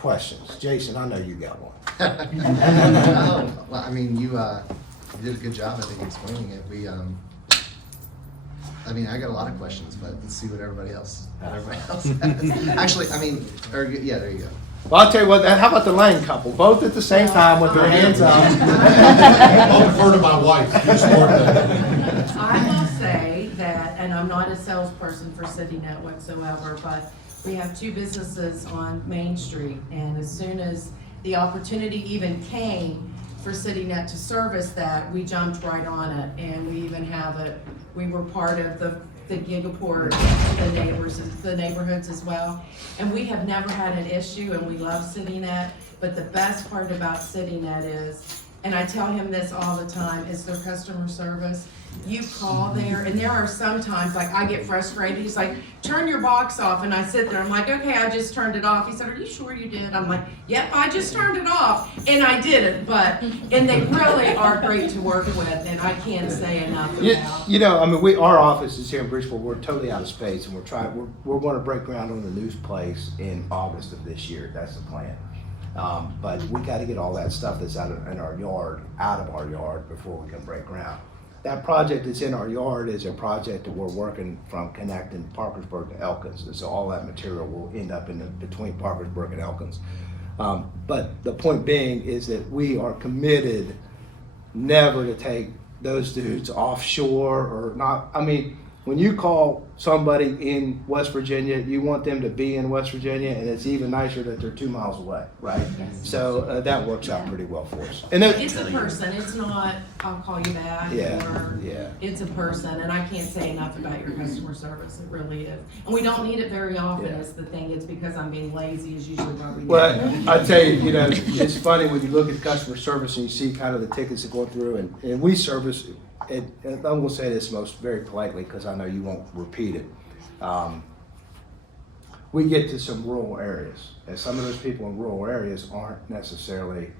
questions? Jason, I know you got one. Oh, well, I mean, you did a good job, I think, explaining it. I mean, I got a lot of questions, but let's see what everybody else has. Actually, I mean, yeah, there you go. Well, I'll tell you what, how about the Lane couple? Both at the same time with their hands up. I'll defer to my wife. She's more than- I will say that, and I'm not a salesperson for CityNet whatsoever, but we have two businesses on Main Street, and as soon as the opportunity even came for CityNet to service that, we jumped right on it, and we even have it. We were part of the Gigaport, the neighborhoods as well, and we have never had an issue, and we love CityNet. But the best part about CityNet is, and I tell him this all the time, is their customer service. You call there, and there are some times, like, I get frustrated. He's like, turn your box off, and I sit there, I'm like, okay, I just turned it off. He said, are you sure you did? I'm like, yep, I just turned it off, and I did it. And they really are great to work with, and I can't say enough about. You know, I mean, our office is here in Bridgeport. We're totally out of space, and we're going to break ground on the new place in August of this year. That's the plan. But we got to get all that stuff that's out of our yard before we can break ground. That project that's in our yard is a project that we're working from connecting Parkersburg to Elkins, and so all that material will end up between Parkersburg and Elkins. But the point being is that we are committed never to take those dudes offshore or not. I mean, when you call somebody in West Virginia, you want them to be in West Virginia, and it's even nicer that they're 2 miles away, right? So that works out pretty well for us. And It's a person, it's not, I'll call you back, or it's a person, and I can't say enough about your customer service, it really is. And we don't need it very often is the thing, it's because I'm being lazy is usually why we do it. Well, I tell you, you know, it's funny when you look at customer service and you see kind of the tickets that go through, and we service, and I'm going to say this very politely because I know you won't repeat it. We get to some rural areas, and some of those people in rural areas aren't necessarily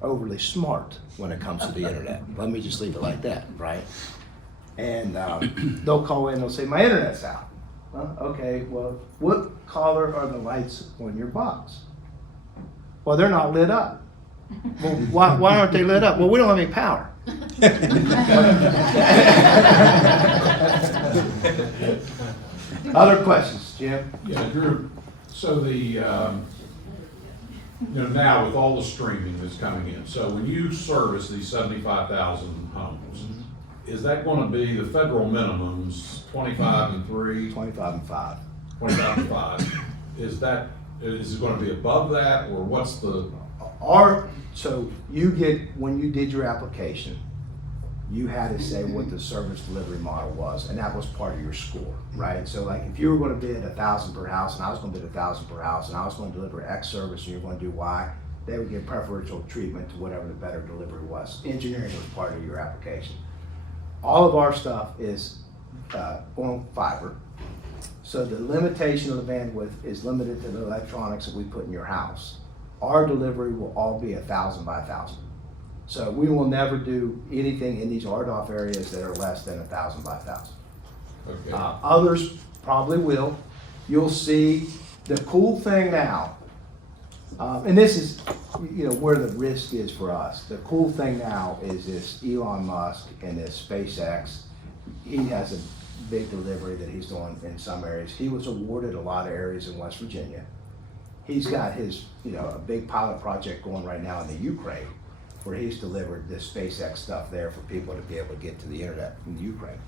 overly smart when it comes to the internet. Let me just leave it like that, right? And they'll call in and they'll say, my internet's out. Well, okay, well, what color are the lights on your box? Well, they're not lit up. Well, why aren't they lit up? Well, we don't have any power. Other questions, Jim? Yeah, Drew, so now with all the streaming that's coming in, so when you service these 75,000 homes, is that gonna be the federal minimums, 25 and 3? 25 and 5. 25 and 5, is it gonna be above that, or what's the? So you get, when you did your application, you had to say what the service delivery model was, and that was part of your score, right? So like if you were going to bid 1,000 per house, and I was going to bid 1,000 per house, and I was going to deliver X service, and you're going to do Y, they would get preferential treatment to whatever the better delivery was. Engineering was part of your application. All of our stuff is on fiber, so the limitation of the bandwidth is limited to the electronics that we put in your house. Our delivery will all be 1,000 by 1,000. So we will never do anything in these RDOF areas that are less than 1,000 by 1,000. Okay. Others probably will. You'll see the cool thing now, and this is, you know, where the risk is for us. The cool thing now is this Elon Musk and this SpaceX. He has a big delivery that he's doing in some areas. He was awarded a lot of areas in West Virginia. He's got his, a big pilot project going right now in the Ukraine, where he's delivered this SpaceX stuff there for people to be able to get to the internet in Ukraine.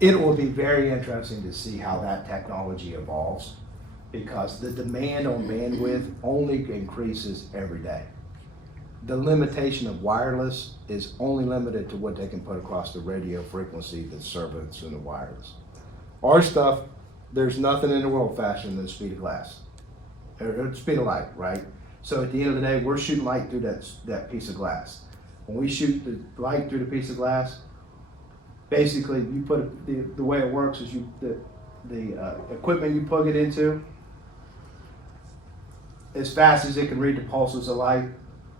It will be very interesting to see how that technology evolves, because the demand on bandwidth only increases every day. The limitation of wireless is only limited to what they can put across the radio frequency that's serviced in the wireless. Our stuff, there's nothing in the world faster than the speed of glass, or speed of light, right? So at the end of the day, we're shooting light through that piece of glass. When we shoot the light through the piece of glass, basically you put it, the way it works is the equipment you plug it into, as fast as it can read the pulses of light,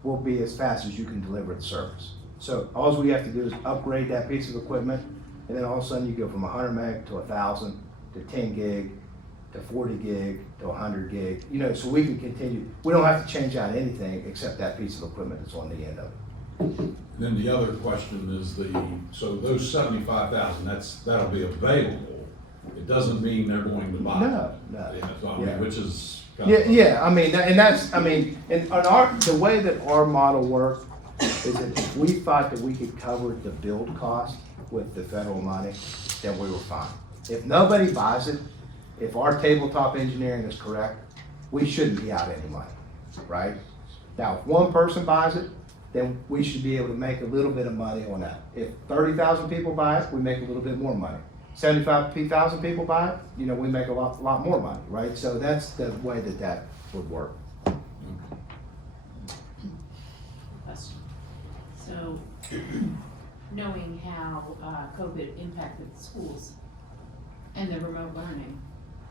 will be as fast as you can deliver the service. So all we have to do is upgrade that piece of equipment, and then all of a sudden you go from 100 meg to 1,000 to 10 gig to 40 gig to 100 gig, you know, so we can continue. We don't have to change out anything except that piece of equipment that's on the end of it. Then the other question is so those 75,000, that'll be available. It doesn't mean they're going to buy it. No. Yeah, so I mean, Yeah. which is. Yeah, I mean, and the way that our model works is that if we thought that we could cover the build cost with the federal money, then we were fine. If nobody buys it, if our tabletop engineering is correct, we shouldn't be out any money, right? Now, if one person buys it, then we should be able to make a little bit of money on that. If 30,000 people buy it, we make a little bit more money. 75,000 people buy it, you know, we make a lot more money, right? So that's the way that would work. Question. So, knowing how COVID impacted the schools and the remote learning,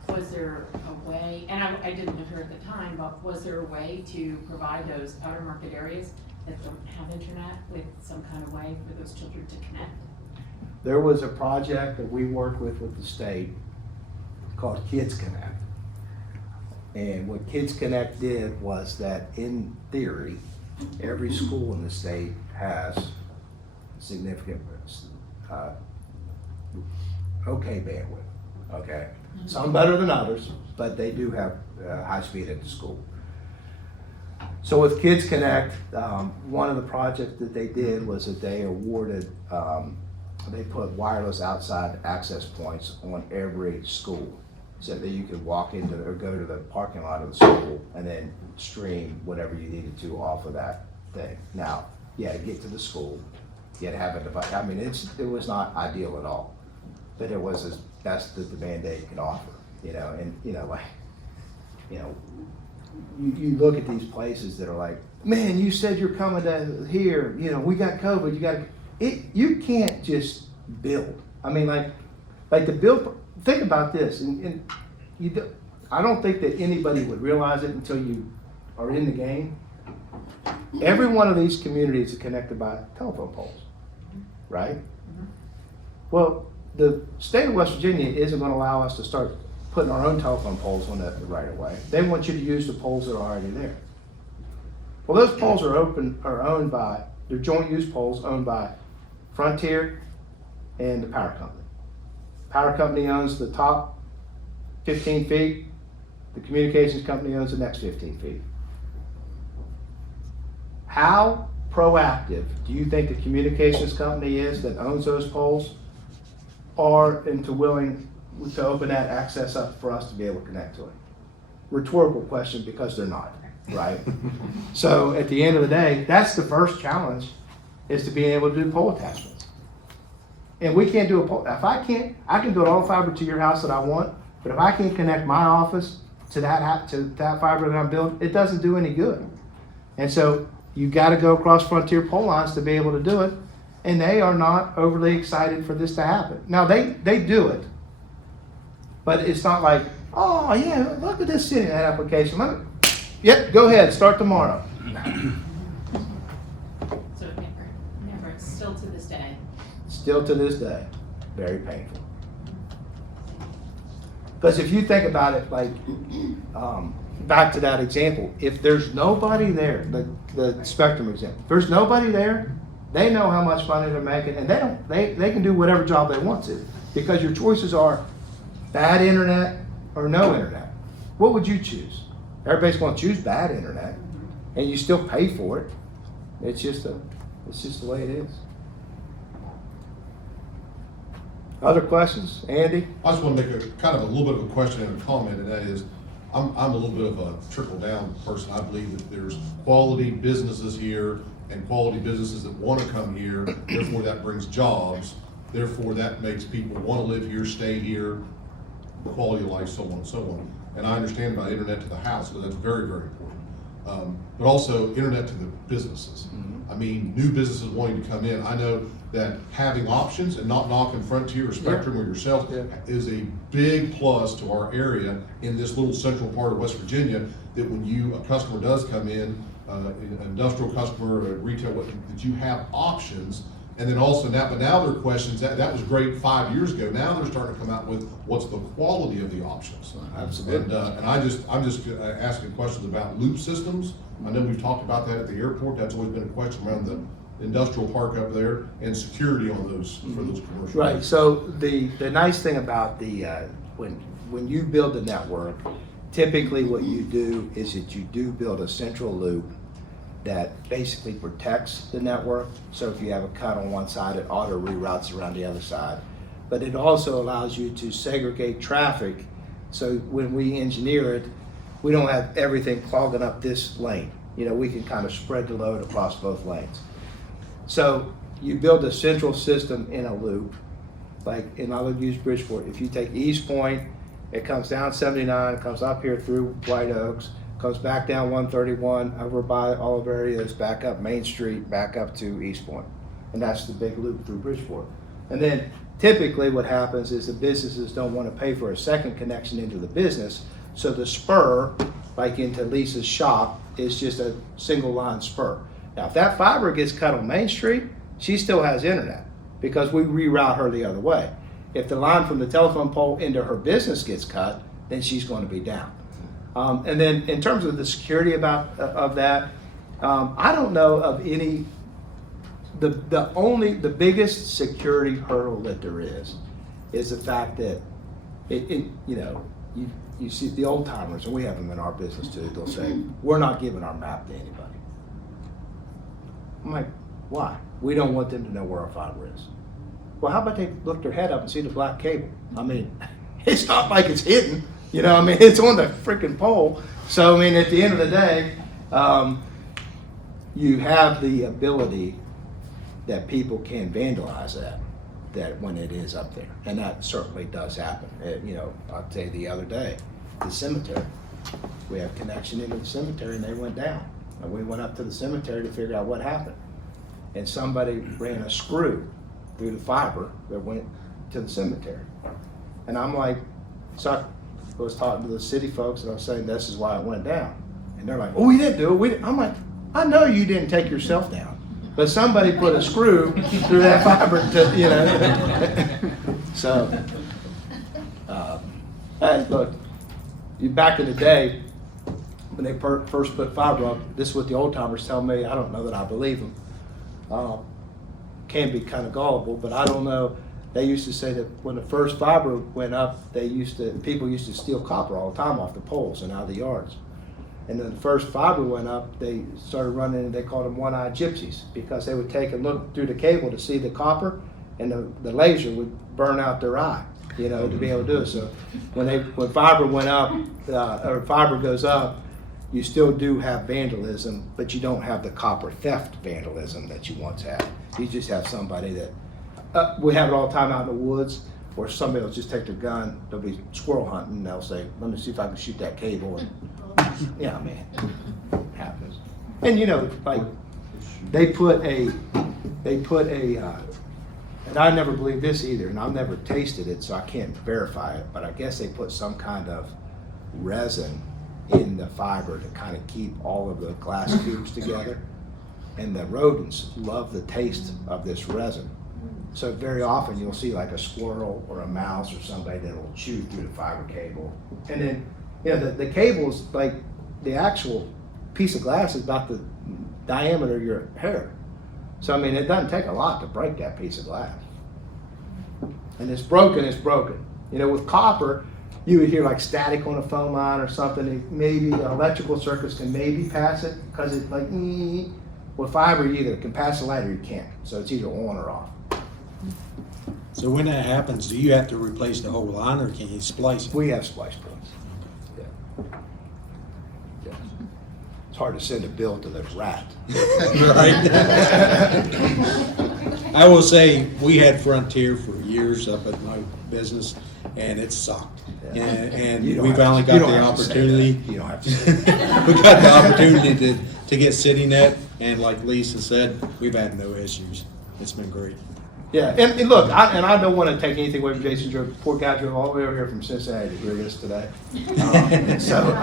was there a way, and I didn't live here at the time, but was there a way to provide those outer market areas that don't have internet with some kind of way for those children to connect? There was a project that we worked with the state called Kids Connect. And what Kids Connect did was that, in theory, every school in the state has significant, okay bandwidth, okay? Some better than others, but they do have high speed at the school. So with Kids Connect, one of the projects that they did was that they awarded, they put wireless outside access points on every school so that you could walk into or go to the parking lot of the school and then stream whatever you needed to off of that thing. Now, you had to get to the school, you had to have a device. I mean, it was not ideal at all, but it was as best that the Band-Aid could offer, you know, and you know, like, you know, you look at these places that are like, man, you said you're coming to here, you know, we got COVID, you can't just build. I mean, like the build, think about this, and I don't think that anybody would realize it until you are in the game. Every one of these communities is connected by telephone poles, right? Well, the state of West Virginia isn't going to allow us to start putting our own telephone poles on the right of way. They want you to use the poles that are already there. Well, those poles are owned by, they're joint use poles owned by Frontier and the power company. Power company owns the top 15 feet. The communications company owns the next 15 feet. How proactive do you think the communications company is that owns those poles are into willing to open that access up for us to be able to connect to it? Rhetorical question, because they're not, right? So at the end of the day, that's the first challenge, is to be able to do pole attachments. And we can't do a pole, if I can build all fiber to your house that I want, but if I can't connect my office to that fiber that I'm building, it doesn't do any good. And so you gotta go across Frontier pole lines to be able to do it, and they are not overly excited for this to happen. Now, they do it, but it's not like, oh yeah, look at this CityNet application. Yep, go ahead, start tomorrow. So it never, still to this day. Still to this day, very painful. Because if you think about it, like, back to that example, if there's nobody there, the Spectrum example, if there's nobody there, they know how much money they're making, and they can do whatever job they want to, because your choices are bad internet or no internet. What would you choose? Everybody's going to choose bad internet, and you still pay for it. It's just the way it is. Other questions, Andy? I just want to make a kind of a little bit of a question and a comment, and that is, I'm a little bit of a trickle down person. I believe that there's quality businesses here and quality businesses that want to come here. Therefore, that brings jobs. Therefore, that makes people want to live here, stay here, quality of life, so on and so on. And I understand about internet to the house, but that's very, very important. But also internet to the businesses. I mean, new businesses wanting to come in. I know that having options and not knocking Frontier or Spectrum or yourself is a big plus to our area in this little central part of West Virginia, that when a customer does come in, an industrial customer, a retail, that you have options And then also now, but now their questions, that was great 5 years ago. Now they're starting to come out with what's the quality of the options. Absolutely. And I'm just asking questions about loop systems. I know we've talked about that at the airport. That's always been a question around the industrial park up there and security on those, for those commercial. Right, so the nice thing about the, when you build a network, typically what you do is that you do build a central loop that basically protects the network. So if you have a cut on one side, it auto reroutes around the other side. But it also allows you to segregate traffic. So when we engineer it, we don't have everything clogging up this lane. You know, we can kind of spread the load across both lanes. So you build a central system in a loop, like, and I would use Bridgeport. If you take East Point, it comes down 79, comes up here through White Oaks, comes back down 131, over by Oliveria's, back up Main Street, back up to East Point. And that's the big loop through Bridgeport. And then typically what happens is the businesses don't want to pay for a second connection into the business, so the spur, like into Lisa's shop, is just a single line spur. Now, if that fiber gets cut on Main Street, she still has internet because we reroute her the other way. If the line from the telephone pole into her business gets cut, then she's going to be down. And then in terms of the security of that, I don't know of any. The biggest security hurdle that there is the fact that you see the old timers, and we have them in our business too. They'll say, "We're not giving our map to anybody." I'm like, why? We don't want them to know where our fiber is. Well, how about they look their head up and see the black cable? I mean, it's not like it's hidden, you know, I mean, it's on the freaking pole. So, I mean, at the end of the day, you have the ability that people can vandalize that when it is up there. And that certainly does happen. I'll tell you the other day, the cemetery, we have connection into the cemetery and they went down. And we went up to the cemetery to figure out what happened. And somebody ran a screw through the fiber that went to the cemetery. And I'm like, so I was talking to the city folks and I was saying, this is why it went down. And they're like, oh, we didn't do it. I'm like, I know you didn't take yourself down, but somebody put a screw through that fiber to, So, hey, look, back in the day, when they first put fiber up, this is what the old timers tell me. I don't know that I believe them. Can be kind of gullible, but I don't know. They used to say that when the first fiber went up, people used to steal copper all the time off the poles and out of the yards. And then the first fiber went up, they started running, and they called them one-eyed gypsies because they would take and look through the cable to see the copper, and the laser would burn out their eye, to be able to do it. So when fiber went up, or fiber goes up, you still do have vandalism, but you don't have the copper theft vandalism that you once had. You just have somebody that, we have it all the time out in the woods, where somebody will just take their gun, they'll be squirrel hunting, and they'll say, let me see if I can shoot that cable. And, yeah, man, it happens. And like, they put a, and I never believed this either, and I've never tasted it, so I can't verify it, but I guess they put some kind of resin in the fiber to kind of keep all of the glass tubes together. And the rodents love the taste of this resin. So very often you'll see like a squirrel or a mouse or somebody that will chew through the fiber cable. And then, the cable's like, the actual piece of glass is about the diameter of your hair. So I mean, it doesn't take a lot to break that piece of glass. And it's broken, it's broken. With copper, you would hear like static on a phone line or something. Maybe electrical circuits can maybe pass it because it's like, with fiber, you either can pass the light or you can't. So it's either on or off. So when that happens, do you have to replace the whole line or can you splice it? We have splice points. Yeah. It's hard to send a bill to the rat. Right. I will say, we had Frontier for years up at my business, and it sucked. And You don't we have finally to- you got don't the have to say opportunity. that. You don't have to say that. We got the opportunity to get CityNet, and like Lisa said, we've had no issues. It's been great. Yeah, and look, I don't want to take anything away from Jason. Poor guy drove all the way over here from Cincinnati to hear this today. So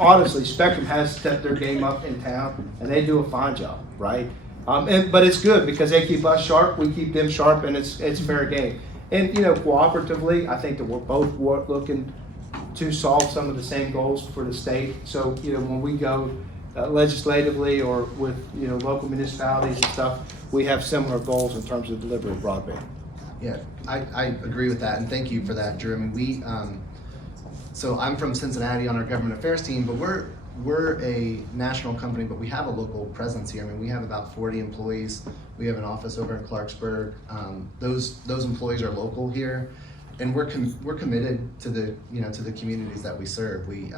honestly, Spectrum has stepped their game up in town, and they do a fine job, right? But it's good because they keep us sharp, we keep them sharp, and it's fair game. And, you know, cooperatively, I think that we're both looking to solve some of the same goals for the state. So, you know, when we go legislatively or with, you know, local municipalities and stuff, we have similar goals in terms of delivery of broadband. Yeah, I agree with that, and thank you for that, Drew. I mean, so I'm from Cincinnati on our government affairs team, but we're a national company, but we have a local presence here. I mean, we have about 40 employees. We have an office over in Clarksburg. Those employees are local here, and we're committed to the, you know, to the communities that we serve. We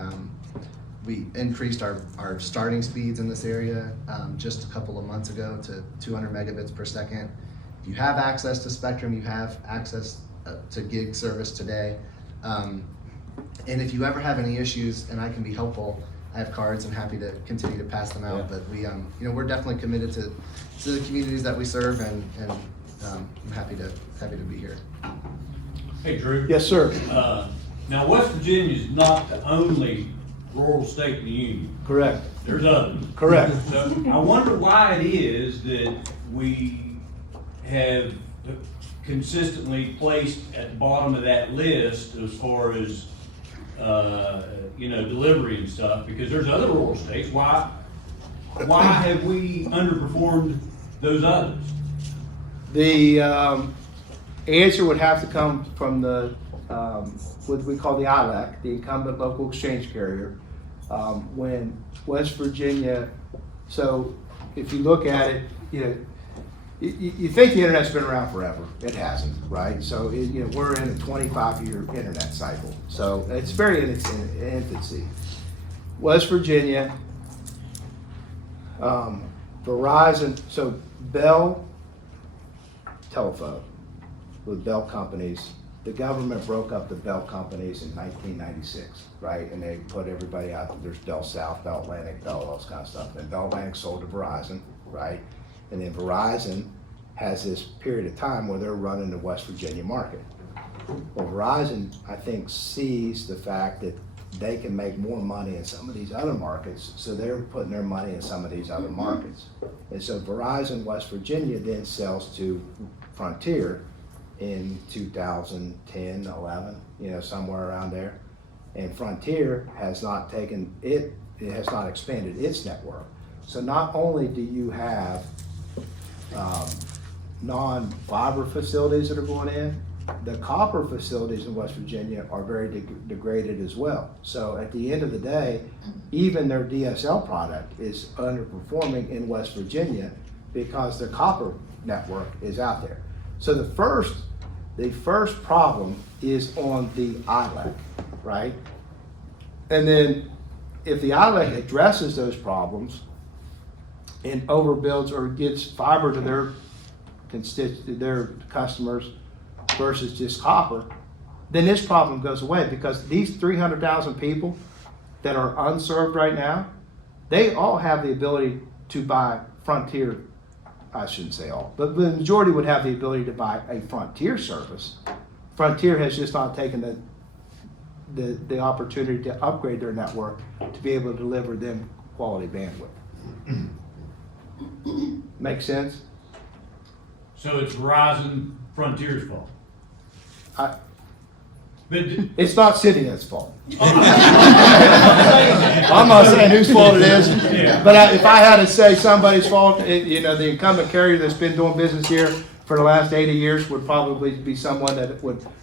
increased our starting speeds in this area just a couple of months ago to 200 megabits per second. If you have access to Spectrum, you have access to gig service today. And if you ever have any issues and I can be helpful, I have cards. I'm happy to continue to pass them out. Yeah. But we, you know, we're definitely committed to the communities that we serve, and I'm happy to be here. Hey, Drew. Yes, sir. Now, West Virginia is not the only rural state in the Union. Correct. There's others. Correct. So I wonder why it is that we have consistently placed at the bottom of that list as far as, you know, delivery and stuff, because there's other rural states. Why have we underperformed those others? The answer would have to come from the what we call the ILEC, the incumbent local exchange carrier. When West Virginia, so if you look at it, you know, you think the internet's been around forever. It hasn't, right? So you know, we're in a 25-year internet cycle. So it's very in its infancy. West Virginia, Verizon, so Bell Telephone with Bell companies, the government broke up the Bell companies in 1996, right? And they put everybody out there. There's Bell South, Bell Atlantic, Bell, all this kind of stuff. And Bell Bank sold to Verizon, right? And then Verizon has this period of time where they're running the West Virginia market. Well, Verizon, I think, sees the fact that they can make more money in some of these other markets, so they're putting their money in some of these other markets. And so Verizon West Virginia then sells to Frontier in 2010, 11, you know, somewhere around there. And Frontier has not taken it has not expanded its network. So not only do you have non-fiber facilities that are going in, the copper facilities in West Virginia are very degraded as well. So at the end of the day, even their DSL product is underperforming in West Virginia because their copper network is out there. So the first problem is on the ILEC, right? And then if the ILEC addresses those problems and overbuilds or gets fiber to their customers versus just copper, then this problem goes away, because these 300,000 people that are unserved right now, they all have the ability to buy Frontier. I shouldn't say all, but the majority would have the ability to buy a Frontier service. Frontier has just not taken the opportunity to upgrade their network to be able to deliver them quality bandwidth. Make sense? So it's Verizon Frontier's fault. But It's not CityNet's fault. I'm not saying whose fault it is, Yeah. but if I had to say somebody's fault, you know, the incumbent carrier that's been doing business here for the last 80 years would probably be someone that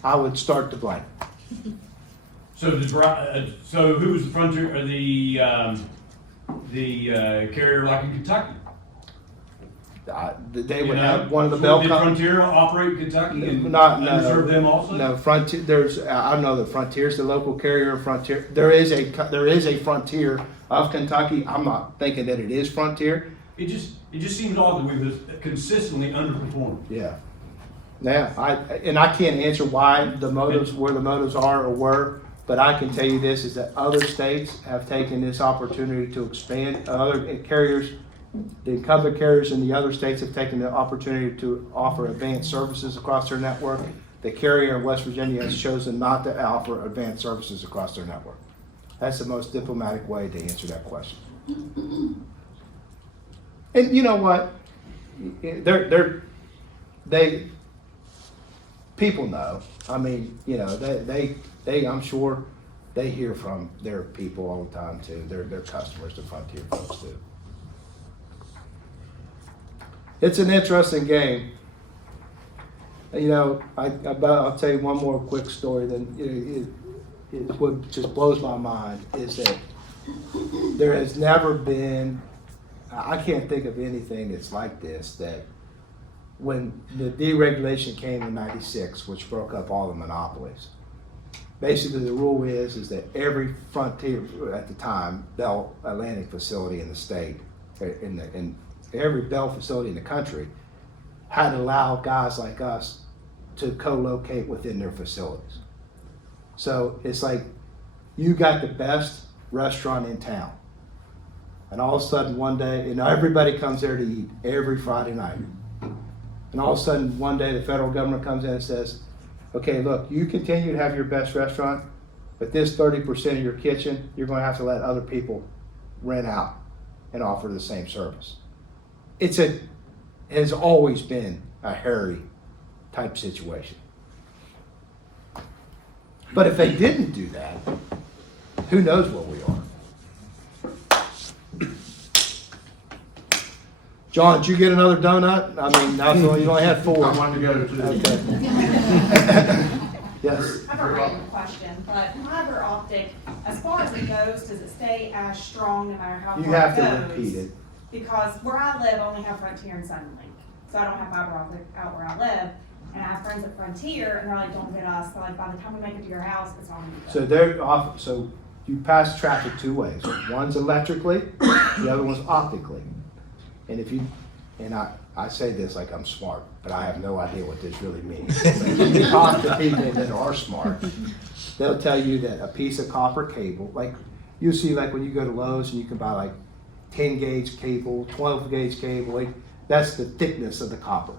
I would start to blame. so so who was the Frontier, or the carrier like in Kentucky? They You would know? have one of the So Bell did companies. Frontier operate in Kentucky and No. underserve them also? No, Frontier. I don't know that Frontier's the local carrier of Frontier. There is a Frontier of Kentucky. I'm not thinking that it is Frontier. It just seems odd that we've consistently underperformed. Yeah. Yeah. I can't answer why where the motives are or were, but I can tell you this is that other states have taken this opportunity to expand. Other carriers, the incumbent carriers in the other states have taken the opportunity to offer advanced services across their network. The carrier in West Virginia has chosen not to offer advanced services across their network. That's the most diplomatic way to answer that question. And you know what? people know. I mean, you know, I'm sure they hear from their people all the time too, their customers, the Frontier folks too. It's an interesting game. You know, I'll tell you one more quick story. Then what just blows my mind is that there has never been. I can't think of anything that's like this. That when the deregulation came in '96, which broke up all the monopolies, basically the rule is that every Frontier at the time Bell Atlantic facility in the state, in every Bell facility in the country, had to allow guys like us to co-locate within their facilities. So it's like you got the best restaurant in town, and all of a sudden one day, you know, everybody comes there to eat every Friday night, and all of a sudden one day the federal government comes in and says, okay, look, you continue to have your best restaurant, but this 30% of your kitchen, you're going to have to let other people rent out and offer the same service. It has always been a hairy type situation. But if they didn't do that, who knows where we are? John, did you get another donut? I mean, you only had 4. I wanted to go to. Okay. Yes. I have a random question, but fiber optic, as far as it goes, does it stay as strong no matter how far it You goes? have to repeat it. Because where I live, I only have Frontier and Sunlink, so I don't have fiber optic out where I live. And I have friends at Frontier, and they're like, "Don't get us." They're like, "By the time we make it to your house, it's on." So you pass traffic 2 ways. One's electrically, the other one's optically. And I say this like I'm smart, but I have no idea what this really means. If you talk to people that are smart, they'll tell you that a piece of copper cable, like you see like when you go to Lowe's and you can buy like 10 gauge cable, 12 gauge cable, like, that's the thickness of the copper.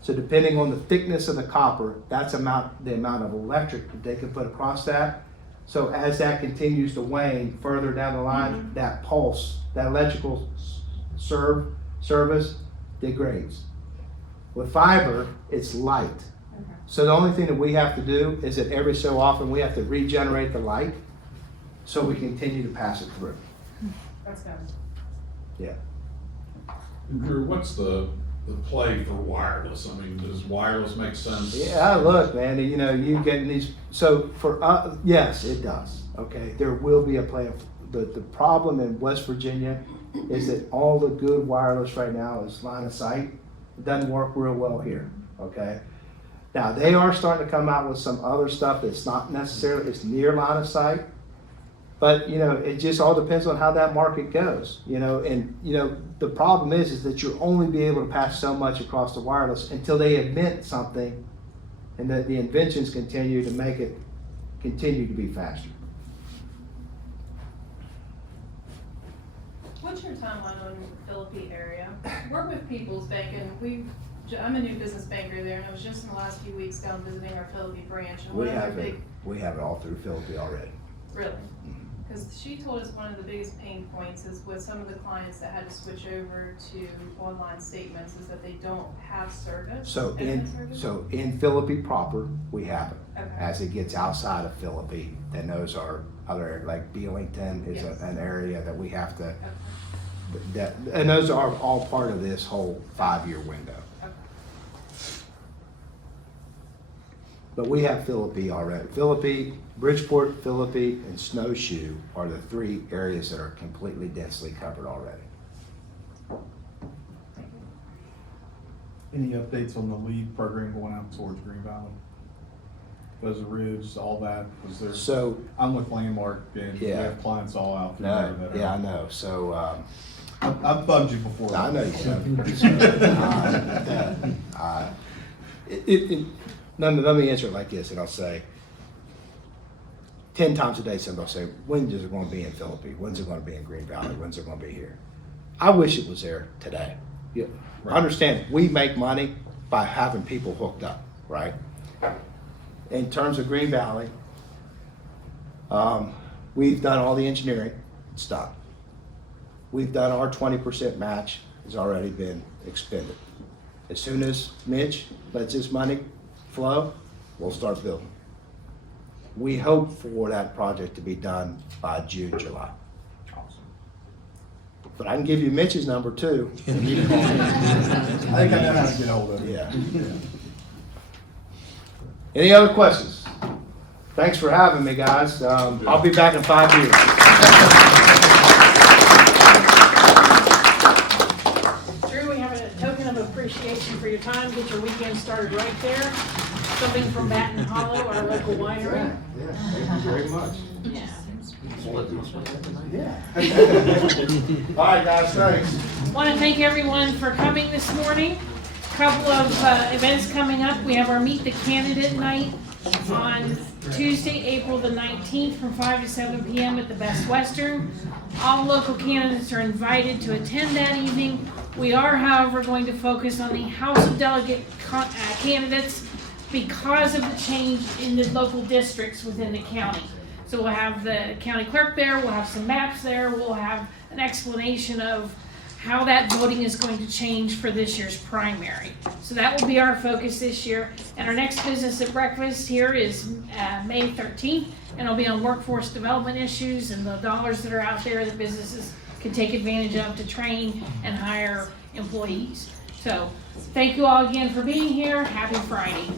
So depending on the thickness of the copper, that's the amount of electric that they can put across that. So as that continues to wane further down the line, that pulse, that electrical service degrades. With fiber, it's light. Okay. So the only thing that we have to do is that every so often we have to regenerate the light so we continue to pass it through. That's good. Yeah. Drew, what's the play for wireless? I mean, does wireless make sense? Yeah, look, man, you know, you getting these, so for us, yes, it does, okay? There will be a play. The problem in West Virginia is that all the good wireless right now is line of sight. It doesn't work real well here, okay? Now, they are starting to come out with some other stuff that's not necessarily, it's near line of sight. But, you know, it just all depends on how that market goes, you know, and, you know, the problem is that you'll only be able to pass so much across the wireless until they invent something and that the inventions continue to make it continue to be faster. What's your timeline on the Philippi area? Work with People's Bank, and I'm a new business banker there, and I was just in the last few weeks down visiting our Philippi branch. And We one of have their it, we have it all through Philippi already. Really? Because she told us one of the biggest pain points is with some of the clients that had to switch over to online statements is that they don't have service. So internet service. in Philippi proper, we have it. Okay. As it gets outside of Philippi, then those are other, like Beelington is Yes. an area that we have to, Okay. and those are all part of this whole 5-year window. Okay. But we have Philippi already. Philippi, Bridgeport, Philippi, and Snowshoe are the 3 areas that are completely densely covered already. Any updates on the LEAD program going out towards Green Valley? Those Ridge, all that, was there? So, I'm with Landmark and we Yeah. have clients all out through no, there that yeah, I are. know. So, I've bugged you before. I know you have. Let me answer it like this, and I'll say, 10 times a day somebody will say, when is it going to be in Philippi? When's it going to be in Green Valley? When's it going to be here? I wish it was there today. Yeah. Right. Understand, we make money by having people hooked up, right? In terms of Green Valley, we've done all the engineering, it's done. We've done our 20% match, has already been expended. As soon as Mitch lets this money flow, we'll start building. We hope for that project to be done by June, July. But I can give you Mitch's number too. I think I know how to get hold of it. Yeah. Any other questions? Thanks for having me, guys. I'll be back in 5 years. Drew, we have a token of appreciation for your time. Get your weekend started right there. Something from Batten Hollow, our local winery. Yeah, thank you very much. Yeah. Yeah. All right, guys, thanks. Want to thank everyone for coming this morning. Couple of events coming up. We have our Meet the Candidate Night on Tuesday, April the 19th from 5 to 7 p.m. at the Best Western. All local candidates are invited to attend that evening. We are, however, going to focus on the House of Delegate candidates because of the change in the local districts within the county. So we'll have the county clerk there, we'll have some maps there, we'll have an explanation of how that voting is going to change for this year's primary. So that will be our focus this year. And our next business at breakfast here is May 13th, and it'll be on workforce development issues and the dollars that are out there that businesses can take advantage of to train and hire employees. So thank you all again for being here. Happy Friday.